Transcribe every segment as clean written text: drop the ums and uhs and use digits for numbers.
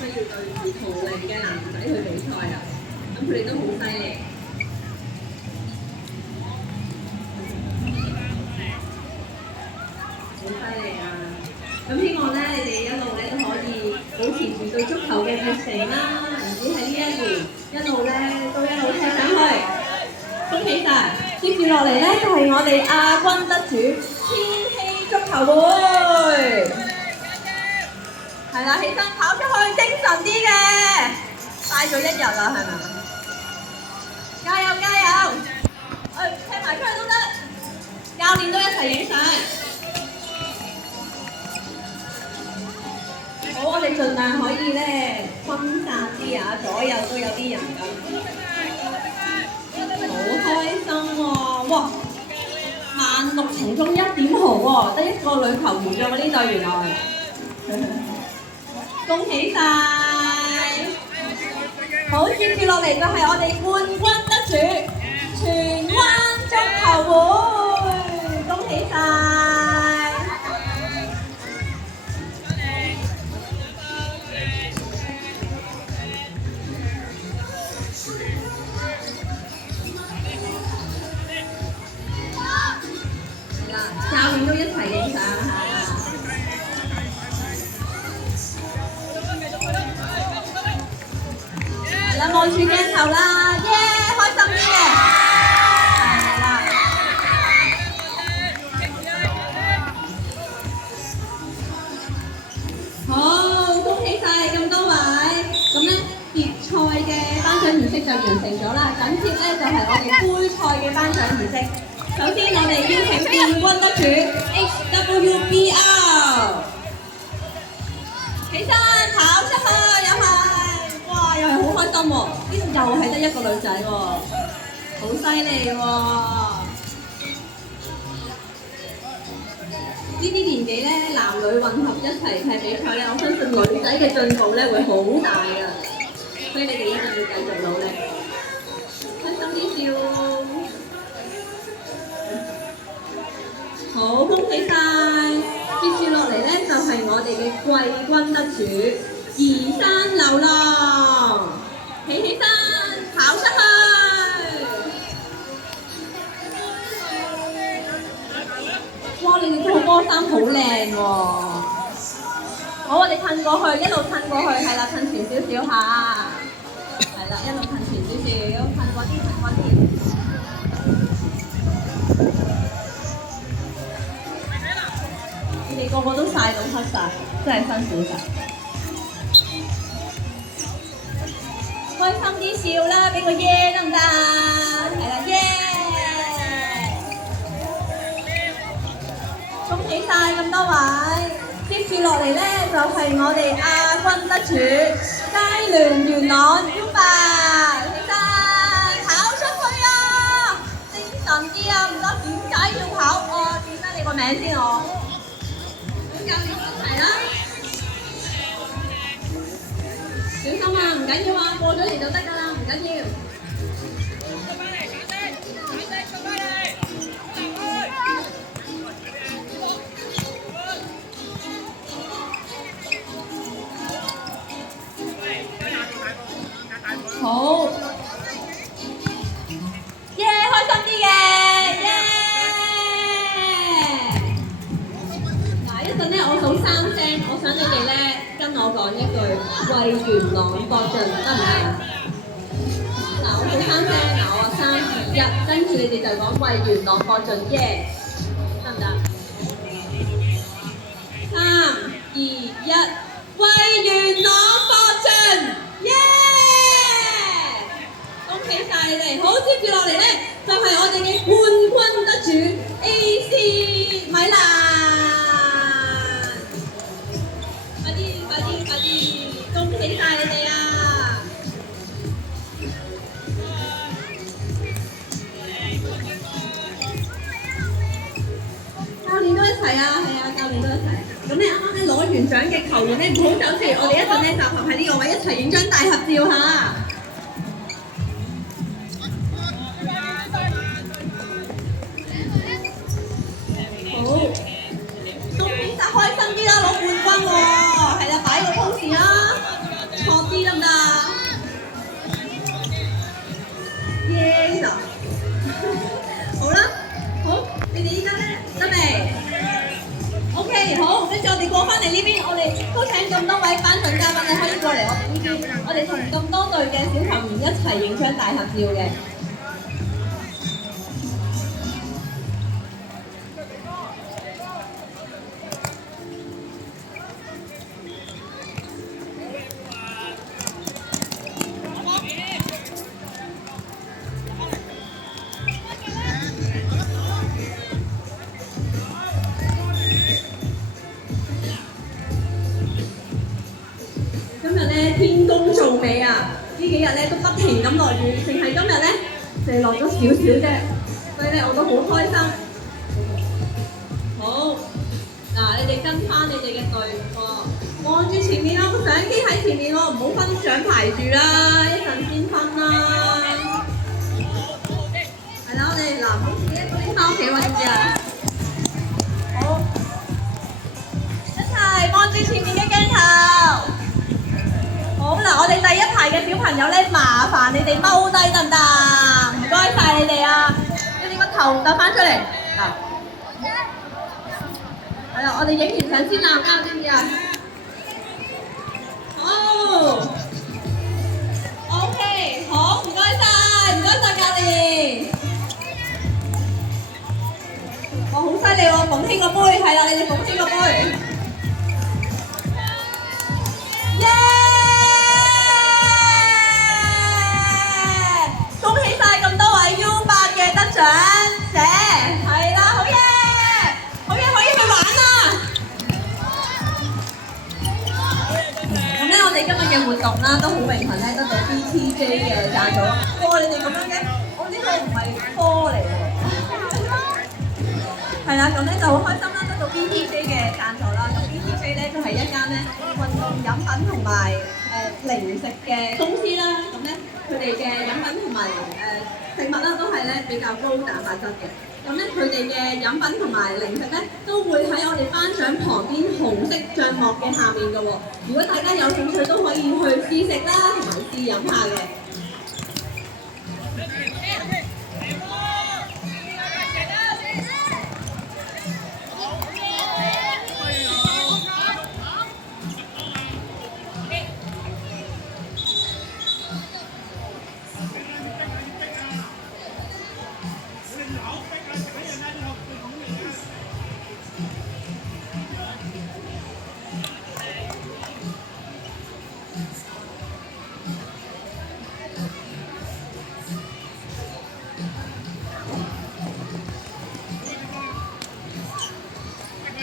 佢要對住同齡嘅男仔去比賽啊，咁佢哋都好犀利，好犀利啊！咁希望咧，你哋一路咧都可以保持住對足球嘅熱誠啦，唔止喺呢一年，一路咧都一路踢上去，恭喜晒！接住落嚟咧就係我哋亞軍得主千禧足球會，係啦，起身跑出去，精神啲嘅，快咗一日啦，係咪？加油加油！踢埋出去都得，教練都一齊影相。好，我哋盡量可以咧分散啲啊，左右都有啲人咁，好開心喎！哇，16,000從中1點豪喎，得一個女球員啫喎，呢隊原來，恭喜晒！好，接住落嚟就係我哋冠軍得主荃灣足球會，恭喜晒！教練都一齊影相嚇。係啦，望住鏡頭啦，耶！開心啲嘅。係啦。好，恭喜晒咁多位。咁咧，決賽嘅頒獎儀式就完成咗啦。緊接咧就係我哋杯賽嘅頒獎儀式。首先，我哋邀請冠軍得主 HWBL 起身跑出去，又係，哇，又係好開心喎！呢度又係得一個女仔喎，好犀利喎！呢啲年紀咧，男女混合一齊踢比賽咧，我相信女仔嘅進步咧會好大㗎，所以你哋一定要繼續努力，開心啲笑。好，恭喜晒！接住落嚟咧，就係我哋嘅季軍得主移山流浪，起身，跑出去！哇！你哋套波衫好靚喎！好，我哋褪過去，一路褪過去，係啦，褪前少少下，係啦，一路褪前少少，褪過啲，褪過啲。你哋個個都曬到黑晒，真係辛苦晒。開心啲笑啦，俾個耶得唔得？係啦，耶！恭喜晒咁多位。接住落嚟咧，就係我哋亞軍得主佳聯元朗 U8，起身跑出去啊！精神啲啊，唔得，點解要跑？點解你個名先我？教練係啦，小心啊！唔緊要啊，過咗嚟就得㗎啦，唔緊要。好，耶！開心啲嘅，耶！一陣咧，我數3聲，我想你哋咧跟我講一句為元朗搏盡，得唔得？嗱，我數3聲，嗱，我話3、2、1，跟住你哋就講為元朗搏盡，耶，得唔得？3、2、1，為元朗搏盡，耶！恭喜晒你哋！好，接住落嚟咧，就係我哋嘅冠軍得主 AC 米蘭。恭喜晒你哋啊！教練都一齊啊，係啊，教練都一齊。咁你啱啱咧攞完獎嘅球員咧，唔好走住，我哋一陣咧集合喺呢個位一齊影張大合照嚇。好，恭喜晒，開心啲啦，攞冠軍喎，係啦，擺個 pose 啦。同咁多隊嘅小球員一齊影張大合照嘅。今日咧天公造美啊！呢幾日咧都不停咁落雨，淨係今日咧就係落咗少少啫，所以咧我都好開心。好，嗱你哋跟翻你哋嘅隊喎，望住前面啦，個相機喺前面喎，唔好分獎牌住啦，一陣先分啦。係啦，我哋嗱，唔好自己一個拎翻屋企喎，知唔知啊？好，一齊望住前面嘅鏡頭。好嗱，我哋第一排嘅小朋友咧，麻煩你哋踎低得唔得？唔該晒你哋啊！你哋個頭揼翻出嚟嗱。係啦，我哋影完相先啦，啱唔啱啊？好 ，OK， 好，唔該晒隔離。我好犀利喎，捧起個杯，係啦，你哋捧起個杯。耶！恭喜晒咁多位 U8 嘅得獎者，係啦，好嘢，好嘢，可以去玩啦！咁咧，我哋今日嘅活動啦，都好榮幸咧，得到 BTJ 嘅贊助。哇！你哋咁樣嘅，我呢個唔係科嚟喎。係啦，咁咧就好開心啦，得到 BTJ 嘅贊助啦。咁 BTJ 咧就係一間咧運動飲品同埋零食嘅公司啦。咁咧佢哋嘅飲品同埋食物啦都係咧比較高蛋白質嘅。咁咧佢哋嘅飲品同埋零食咧都會喺我哋頒獎旁邊紅色帳幕嘅下面嘅喎。如果大家有興趣都可以去試食啦，同埋試飲下嘅。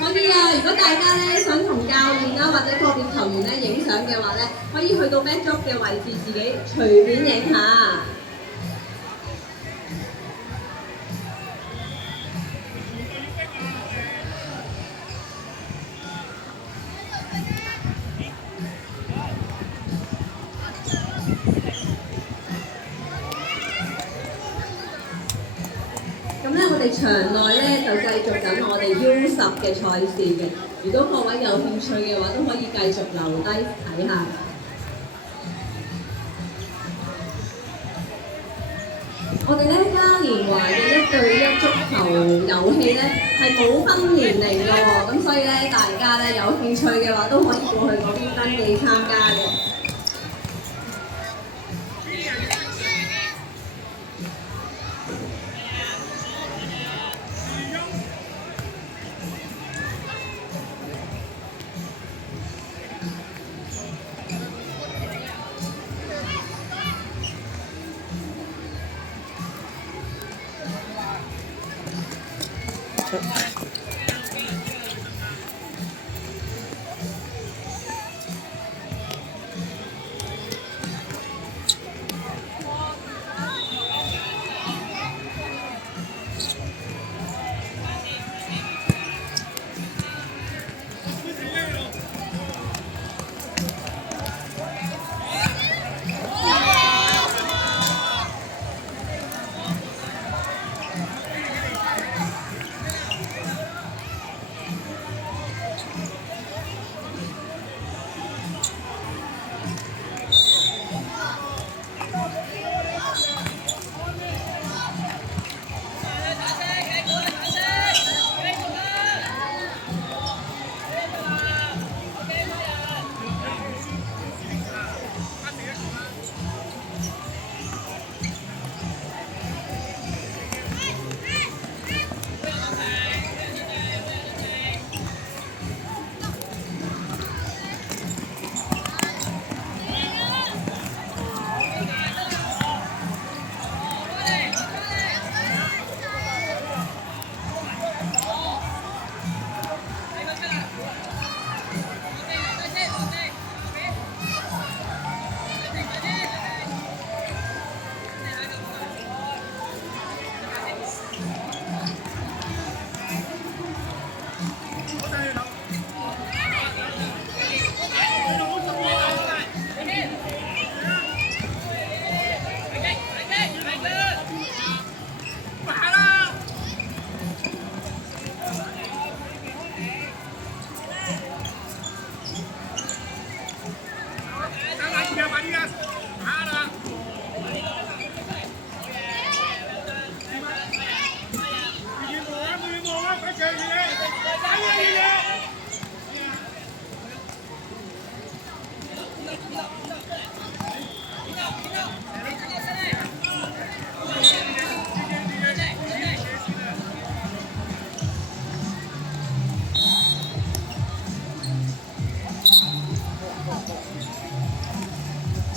可以啊！如果大家咧想同教練啦或者個別球員咧影相嘅話咧，可以去到 backdrop 嘅位置自己隨便影下。咁咧，我哋場內咧就繼續緊我哋 U10嘅賽事嘅。如果各位有興趣嘅話，都可以繼續留低睇下。我哋咧嘉年華嘅1對1足球遊戲咧係冇分年齡嘅喎，咁所以咧大家咧有興趣嘅話都可以過去嗰邊登記參加嘅。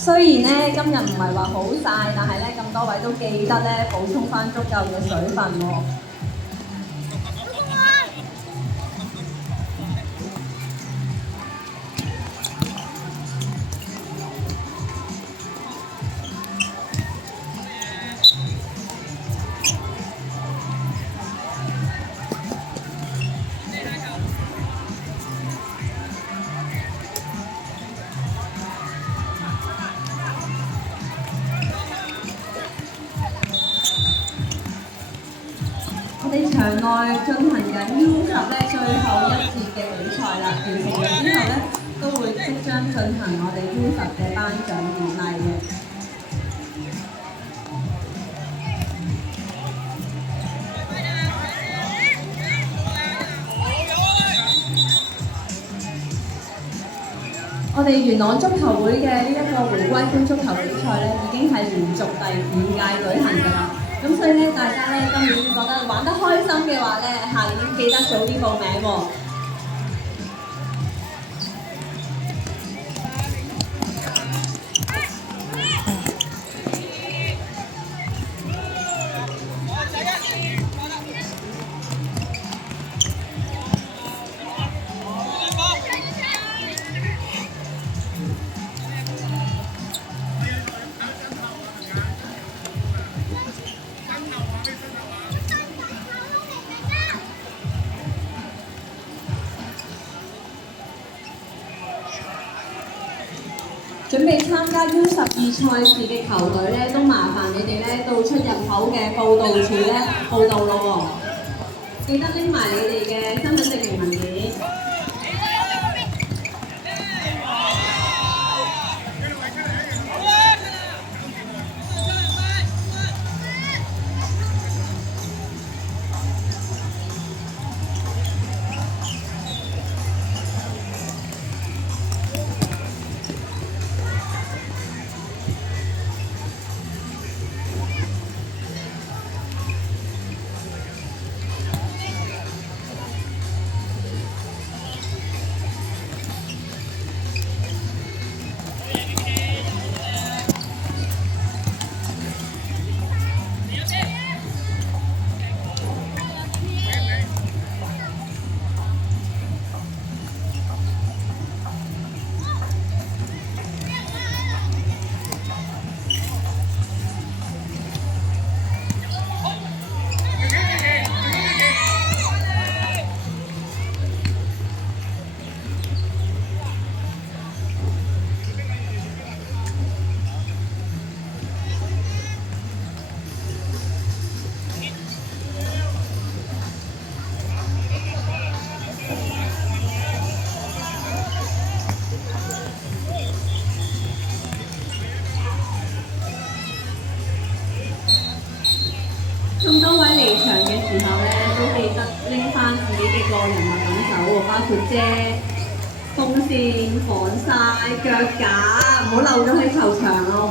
雖然咧今日唔係話好曬，但係咧咁多位都記得咧補充翻足夠嘅水分喎。我哋場內進行緊 U10咧最後一節嘅比賽啦，完成咗之後咧，都會即將進行我哋 U10嘅頒獎典禮嘅。我哋元朗足球會嘅呢一個回歸杯足球比賽咧，已經係連續第5屆舉行㗎啦。咁所以咧，大家咧今年覺得玩得開心嘅話咧，下年記得早啲報名喎。準備參加 U12賽事嘅球隊咧，都麻煩你哋咧到出入口嘅報到處咧報到咯喎，記得拎埋你哋嘅身份證明文件。咁多位離場嘅時候咧，都記得拎翻自己嘅個人物品走喎，包括遮、風扇、防曬、腳架，唔好漏咗喺球場咯。